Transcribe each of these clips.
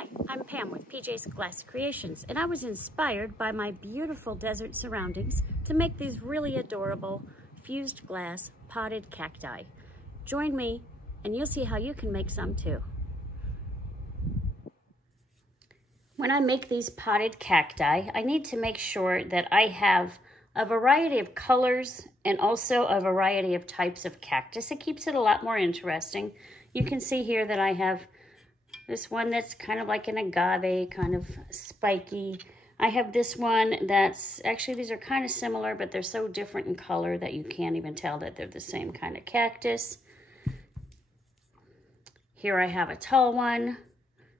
Hi, I'm Pam with PJ's Glass Creations, and I was inspired by my beautiful desert surroundings to make these really adorable fused glass potted cacti. Join me and you'll see how you can make some too. When I make these potted cacti, I need to make sure that I have a variety of colors and also a variety of types of cactus. It keeps it a lot more interesting. You can see here that I have this one that's kind of like an agave, kind of spiky. I have this one that's, actually these are kind of similar, but they're so different in color that you can't even tell that they're the same kind of cactus. Here I have a tall one.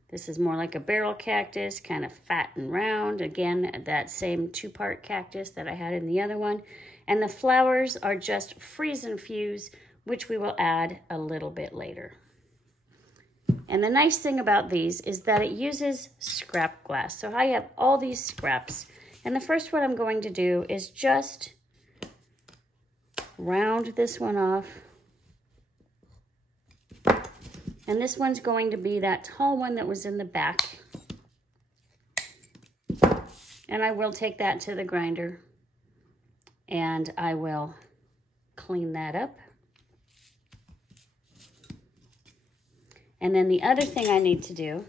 This is more like a barrel cactus, kind of fat and round. Again, that same two-part cactus that I had in the other one. And the flowers are just freeze and fuse, which we will add a little bit later. And the nice thing about these is that it uses scrap glass. So I have all these scraps. And the first one I'm going to do is just round this one off. And this one's going to be that tall one that was in the back. And I will take that to the grinder and I will clean that up. And then the other thing I need to do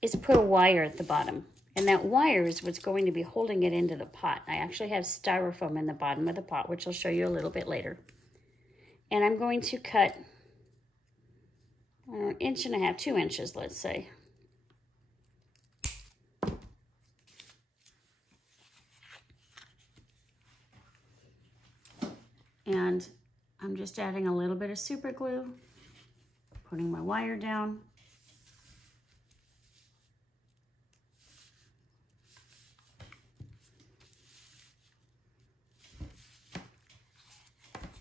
is put a wire at the bottom. And that wire is what's going to be holding it into the pot. I actually have styrofoam in the bottom of the pot, which I'll show you a little bit later. And I'm going to cut an inch and a half, 2 inches, let's say. And I'm just adding a little bit of super glue, putting my wire down.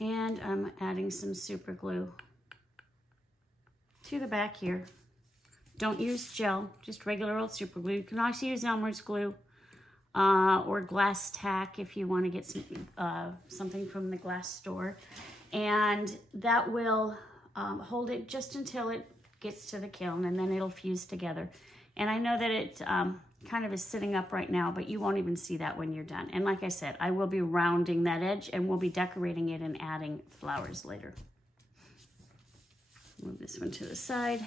And I'm adding some super glue to the back here. Don't use gel, just regular old super glue. You can also use Elmer's glue or glass tack if you want to get some, something from the glass store. And that will hold it just until it gets to the kiln, and then it'll fuse together. And I know that it kind of is sitting up right now, but you won't even see that when you're done. And like I said, I will be rounding that edge and we'll be decorating it and adding flowers later. Move this one to the side.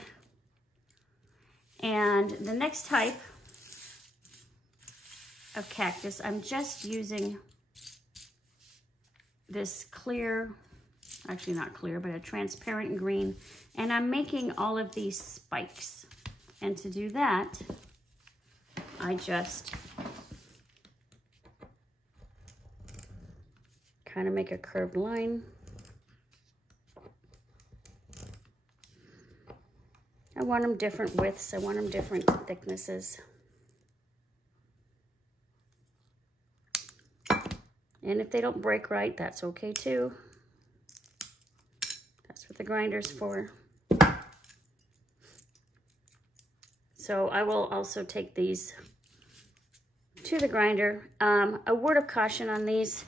And the next type of cactus, I'm just using this clear, actually not clear, but a transparent green. And I'm making all of these spikes. And to do that, I just kind of make a curved line. I want them different widths. I want them different thicknesses. And if they don't break right, that's okay too. That's what the grinder's for. So I will also take these to the grinder. A word of caution on these.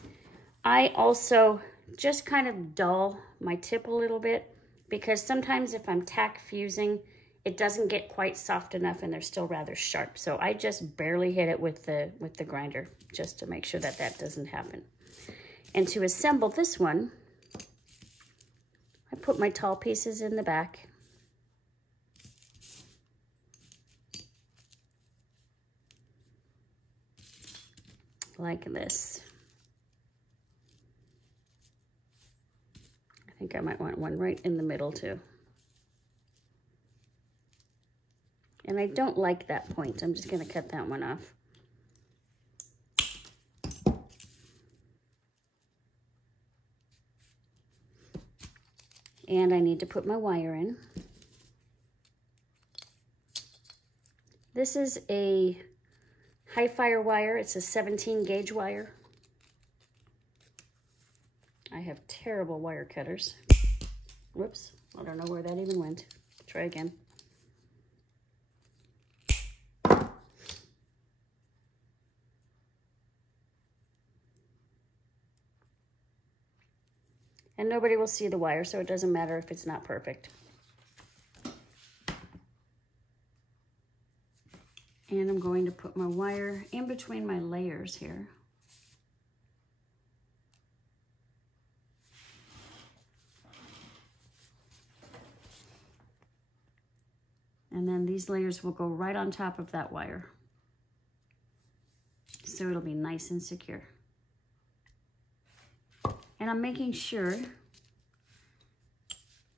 I also just kind of dull my tip a little bit because sometimes if I'm tack fusing, it doesn't get quite soft enough and they're still rather sharp. So I just barely hit it with the grinder just to make sure that that doesn't happen. And to assemble this one, I put my tall pieces in the back. Like this. I think I might want one right in the middle too. And I don't like that point. I'm just going to cut that one off. And I need to put my wire in. This is a high fire wire. It's a 17 gauge wire. I have terrible wire cutters. Whoops, I don't know where that even went. Try again. And nobody will see the wire, so it doesn't matter if it's not perfect. And I'm going to put my wire in between my layers here. And then these layers will go right on top of that wire. So it'll be nice and secure. And I'm making sure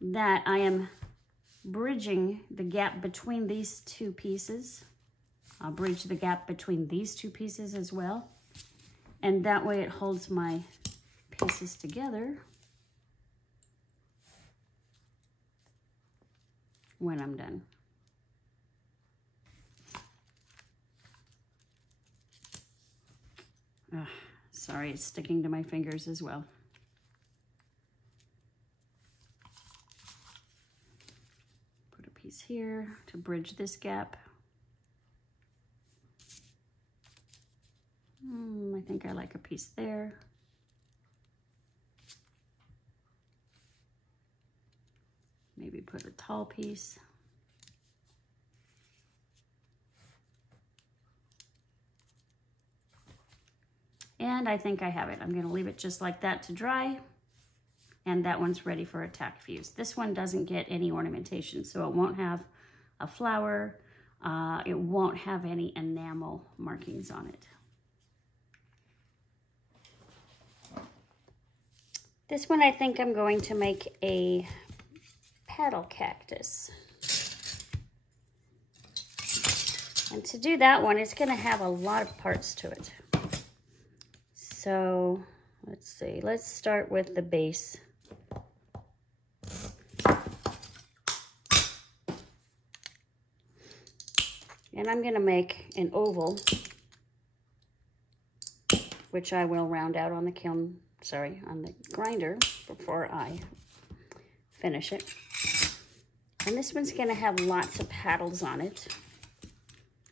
that I am bridging the gap between these two pieces. I'll bridge the gap between these two pieces as well. And that way it holds my pieces together when I'm done. Ugh, sorry, it's sticking to my fingers as well. Put a piece here to bridge this gap. I think I like a piece there. Maybe put a tall piece. And I think I have it. I'm going to leave it just like that to dry. And that one's ready for a tack fuse. This one doesn't get any ornamentation, so it won't have a flower. It won't have any enamel markings on it. This one I think I'm going to make a paddle cactus. And to do that one, it's going to have a lot of parts to it. So let's see, let's start with the base. And I'm going to make an oval, which I will round out on the kiln. On the grinder before I finish it. And this one's going to have lots of paddles on it.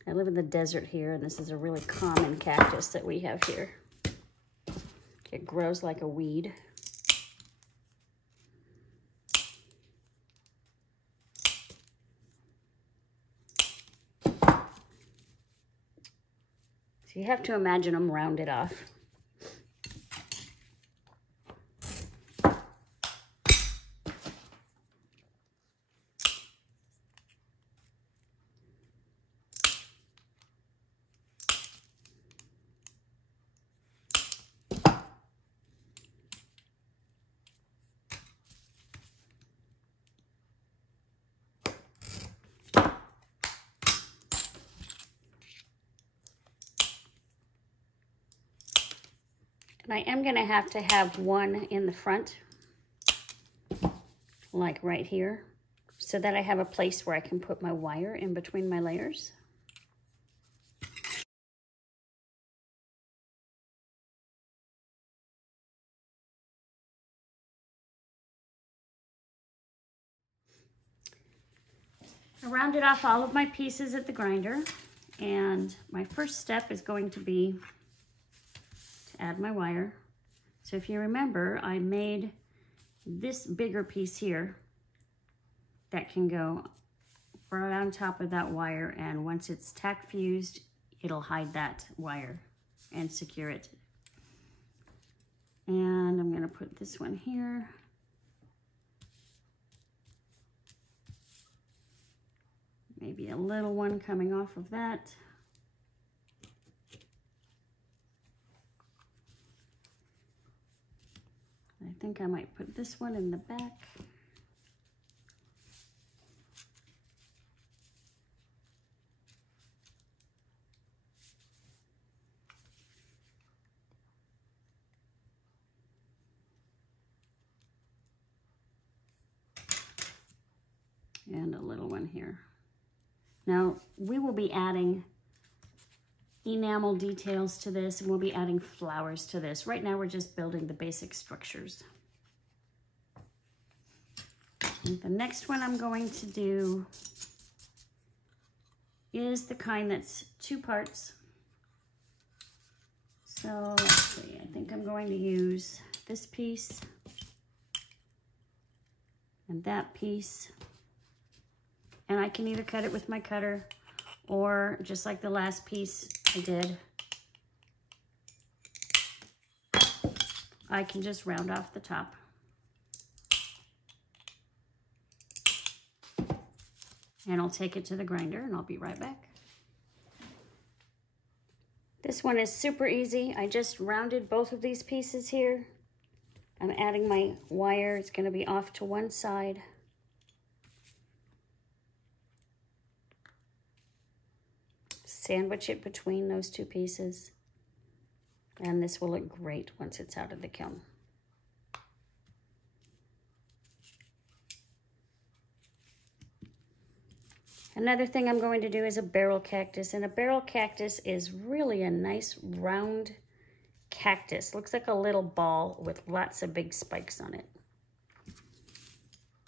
I live in the desert here, and this is a really common cactus that we have here. It grows like a weed. So you have to imagine them rounded off. And I am going to have one in the front, like right here, so that I have a place where I can put my wire in between my layers. I rounded off all of my pieces at the grinder, and my first step is going to be add my wire. So if you remember, I made this bigger piece here that can go right on top of that wire, and once it's tack fused, it'll hide that wire and secure it. And I'm going to put this one here. Maybe a little one coming off of that. I think I might put this one in the back. And a little one here. Now, we will be adding enamel details to this, and we'll be adding flowers to this. Right now, we're just building the basic structures. And the next one I'm going to do is the kind that's 2 parts. So let's see, I think I'm going to use this piece and that piece. And I can either cut it with my cutter, or just like the last piece I did, I can just round off the top. And I'll take it to the grinder and I'll be right back. This one is super easy. I just rounded both of these pieces here. I'm adding my wire. It's going to be off to one side. Sandwich it between those two pieces. And this will look great once it's out of the kiln. Another thing I'm going to do is a barrel cactus, and a barrel cactus is really a nice round cactus. Looks like a little ball with lots of big spikes on it.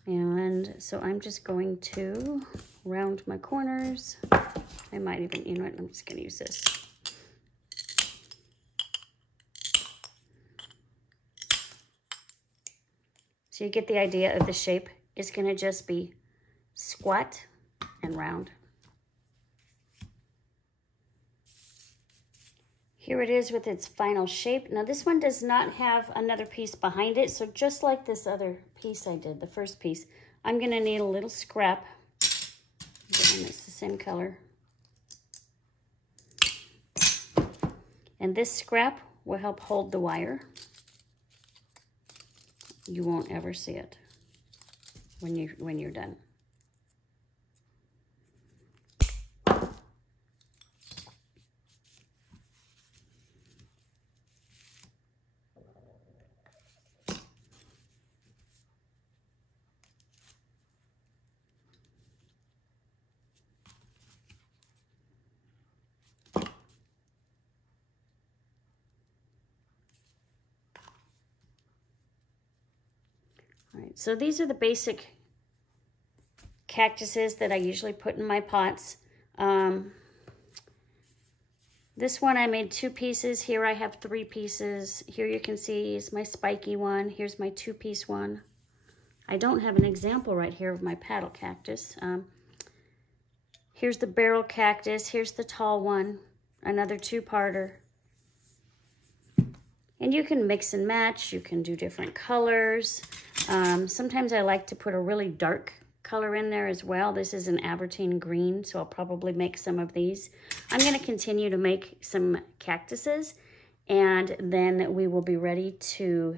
And so I'm just going to round my corners. I might even, you know what, I'm just going to use this. So you get the idea of the shape. It's going to just be squat and round. Here it is with its final shape. Now this one does not have another piece behind it, so just like this other piece I did, the first piece, I'm going to need a little scrap. And it's the same color. And this scrap will help hold the wire. You won't ever see it when you're done. All right, so these are the basic cactuses that I usually put in my pots. This one I made 2 pieces. Here I have 3 pieces. Here you can see is my spiky one. Here's my 2-piece one. I don't have an example right here of my paddle cactus. Here's the barrel cactus. Here's the tall one, another 2-parter. And you can mix and match. You can do different colors. Sometimes I like to put a really dark color in there as well. This is an Aberdeen green, so I'll probably make some of these. I'm going to continue to make some cactuses, and then we will be ready to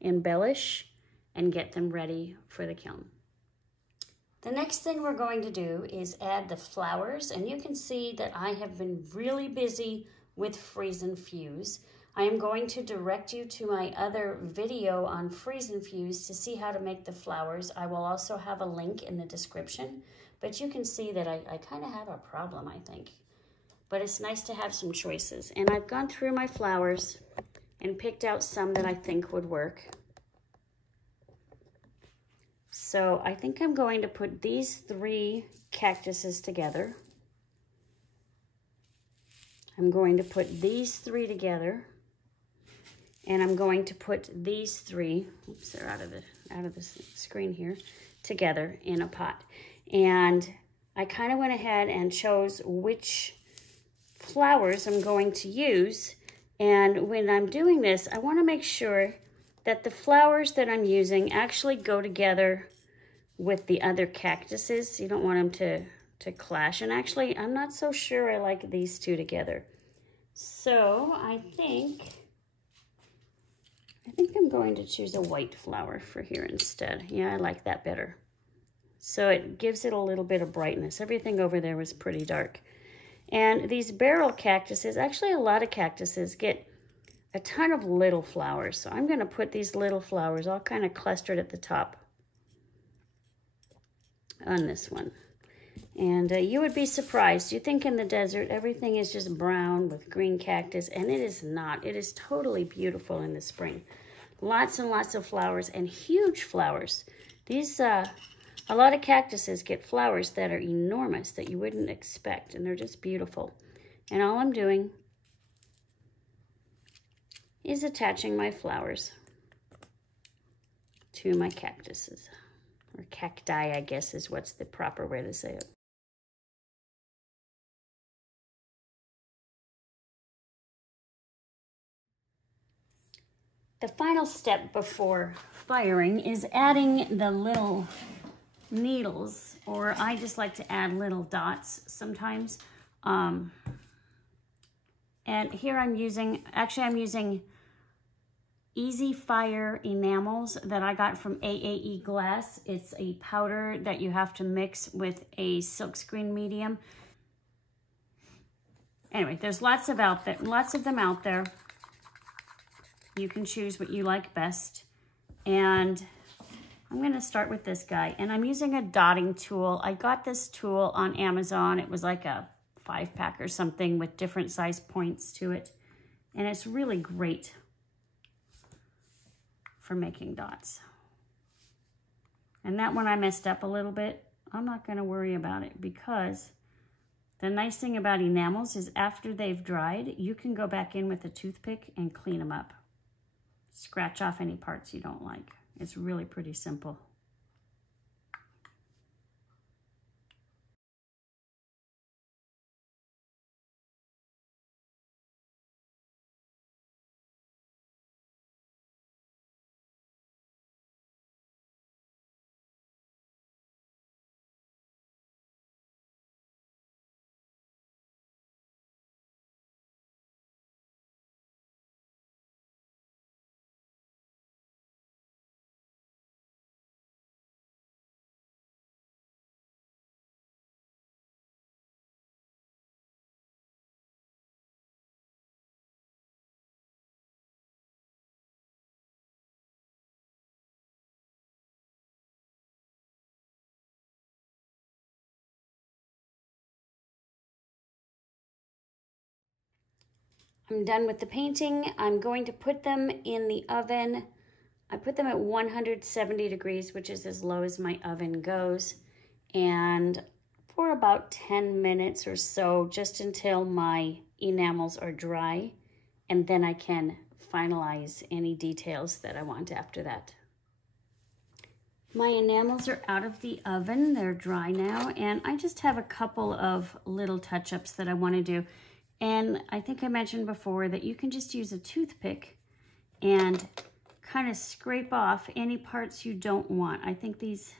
embellish and get them ready for the kiln. The next thing we're going to do is add the flowers, and you can see that I have been really busy with freeze and fuse. I am going to direct you to my other video on freeze and fuse to see how to make the flowers. I will also have a link in the description, but you can see that I kind of have a problem, I think. But it's nice to have some choices. And I've gone through my flowers and picked out some that I think would work. So I think I'm going to put these 3 cactuses together. I'm going to put these 3 together. And I'm going to put these 3, oops, they're out of the screen here, together in a pot. And I kind of went ahead and chose which flowers I'm going to use. And when I'm doing this, I want to make sure that the flowers that I'm using actually go together with the other cactuses. You don't want them to clash. And actually, I'm not so sure I like these 2 together. So I think I'm going to choose a white flower for here instead. Yeah, I like that better. So it gives it a little bit of brightness. Everything over there was pretty dark. And these barrel cactuses, actually a lot of cactuses get a ton of little flowers. So I'm going to put these little flowers all kind of clustered at the top on this one. And you would be surprised. You think in the desert everything is just brown with green cactus, and it is not. It is totally beautiful in the spring. Lots and lots of flowers, and huge flowers. These, a lot of cactuses get flowers that are enormous that you wouldn't expect, and they're just beautiful. And all I'm doing is attaching my flowers to my cactuses, or cacti, I guess is what's the proper way to say it. The final step before firing is adding the little needles, or I just like to add little dots sometimes. And here I'm using Easy Fire enamels that I got from AAE Glass. It's a powder that you have to mix with a silkscreen medium. Anyway, there's lots of them out there. You can choose what you like best. And I'm gonna start with this guy, and I'm using a dotting tool. I got this tool on Amazon. It was like a 5-pack or something with different size points to it. And it's really great for making dots. And that one I messed up a little bit. I'm not gonna worry about it, because the nice thing about enamels is after they've dried, you can go back in with a toothpick and clean them up. Scratch off any parts you don't like. It's really pretty simple. I'm done with the painting. I'm going to put them in the oven. I put them at 170 degrees, which is as low as my oven goes. And for about 10 minutes or so, just until my enamels are dry. And then I can finalize any details that I want after that. My enamels are out of the oven. They're dry now. And I just have a couple of little touch-ups that I want to do. And I think I mentioned before that you can just use a toothpick and kind of scrape off any parts you don't want. I think these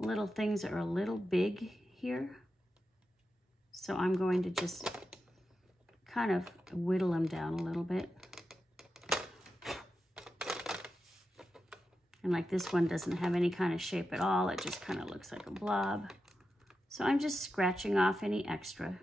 little things are a little big here. So I'm going to just kind of whittle them down a little bit. And like this one doesn't have any kind of shape at all. It just kind of looks like a blob. So I'm just scratching off any extra.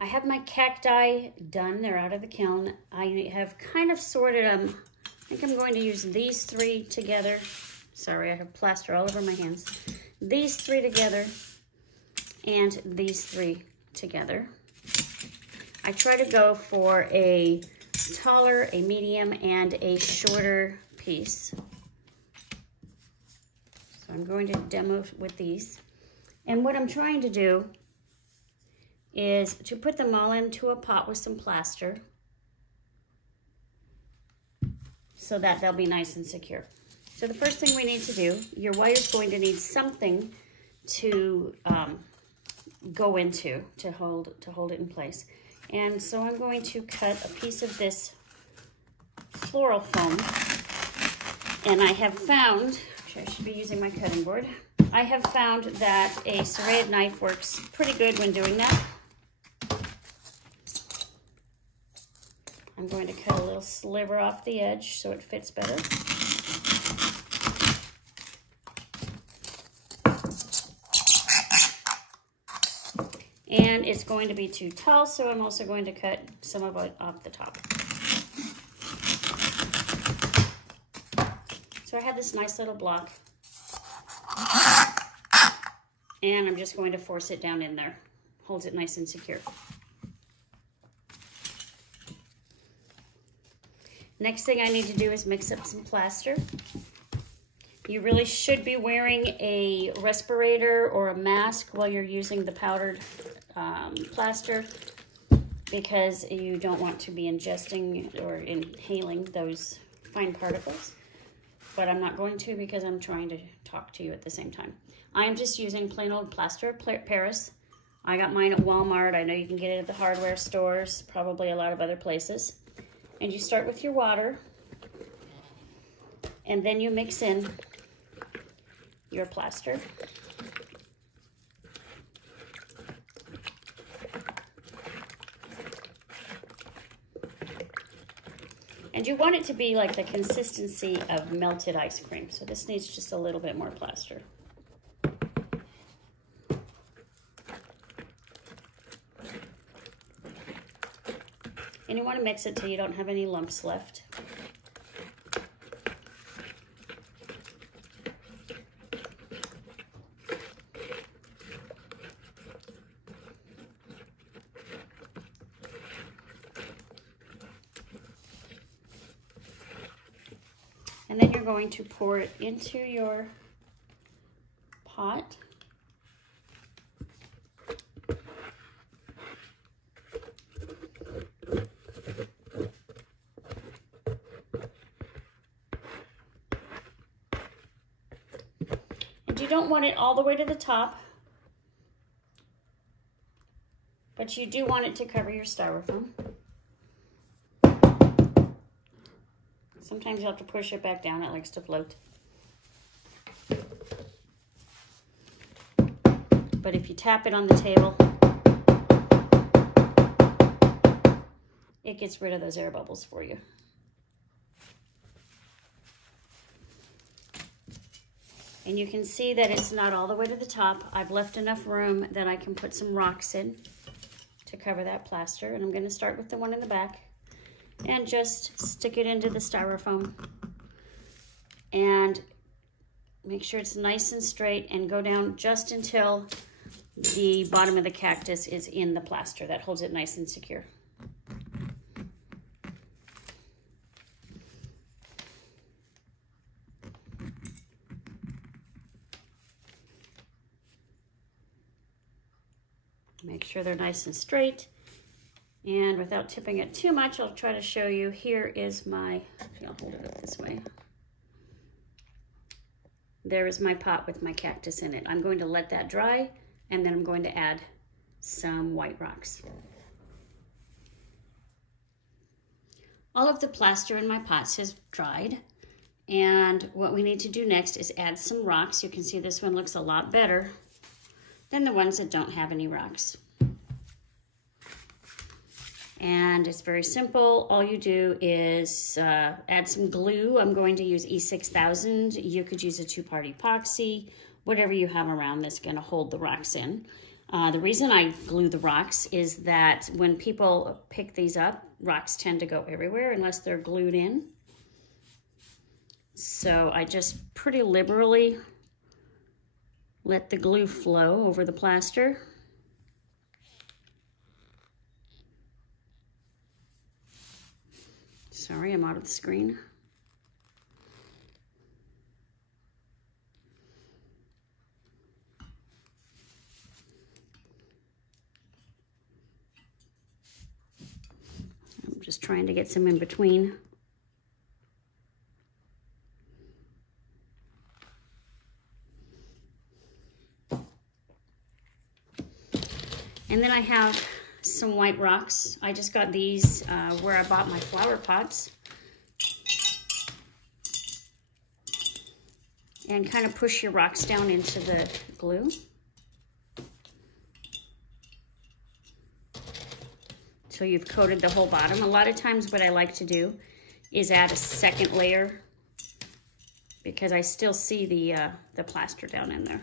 I have my cacti done. They're out of the kiln. I have kind of sorted them. I think I'm going to use these 3 together. Sorry, I have plaster all over my hands. These 3 together and these 3 together. I try to go for a taller, a medium, and a shorter piece. So I'm going to demo with these. And what I'm trying to do is to put them all into a pot with some plaster so that they'll be nice and secure. So the first thing we need to do, your wire's going to need something to go into to hold it in place. And so I'm going to cut a piece of this floral foam, and I have found, I should be using my cutting board, I have found that a serrated knife works pretty good when doing that. I'm going to cut a little sliver off the edge so it fits better. And it's going to be too tall, so I'm also going to cut some of it off the top. So I have this nice little block, and I'm just going to force it down in there. Holds it nice and secure. Next thing I need to do is mix up some plaster. You really should be wearing a respirator or a mask while you're using the powdered plaster, because you don't want to be ingesting or inhaling those fine particles. But I'm not going to, because I'm trying to talk to you at the same time. I am just using plain old plaster of Paris. I got mine at Walmart. I know you can get it at the hardware stores, probably a lot of other places. And you start with your water, and then you mix in your plaster. And you want it to be like the consistency of melted ice cream. So this needs just a little bit more plaster. And you want to mix it till you don't have any lumps left. And then you're going to pour it into your pot. And you don't want it all the way to the top, but you do want it to cover your styrofoam. Sometimes you have to push it back down. It likes to float. But if you tap it on the table, it gets rid of those air bubbles for you. And you can see that it's not all the way to the top. I've left enough room that I can put some rocks in to cover that plaster. And I'm going to start with the one in the back. And just stick it into the styrofoam and make sure it's nice and straight, and go down just until the bottom of the cactus is in the plaster. That holds it nice and secure. Make sure they're nice and straight. And without tipping it too much, I'll try to show you. Here is my, I'll hold it up this way. There is my pot with my cactus in it. I'm going to let that dry, and then I'm going to add some white rocks. All of the plaster in my pots has dried. And what we need to do next is add some rocks. You can see this one looks a lot better than the ones that don't have any rocks. And it's very simple. All you do is add some glue. I'm going to use E6000. You could use a two-part epoxy, whatever you have around that's gonna hold the rocks in. The reason I glue the rocks is that when people pick these up, rocks tend to go everywhere unless they're glued in. So I just pretty liberally let the glue flow over the plaster. Sorry, I'm out of the screen. I'm just trying to get some in between. And then I have some white rocks. I just got these where I bought my flower pots. And kind of push your rocks down into the glue. So you've coated the whole bottom. A lot of times what I like to do is add a second layer, because I still see the plaster down in there.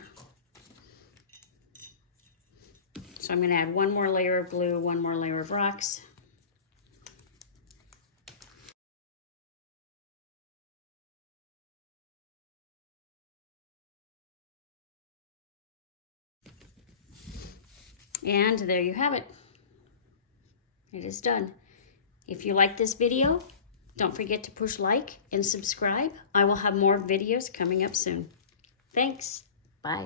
So I'm going to add one more layer of glue, one more layer of rocks. And there you have it. It is done. If you like this video, Don't forget to push like and subscribe. I will have more videos coming up soon. Thanks. Bye.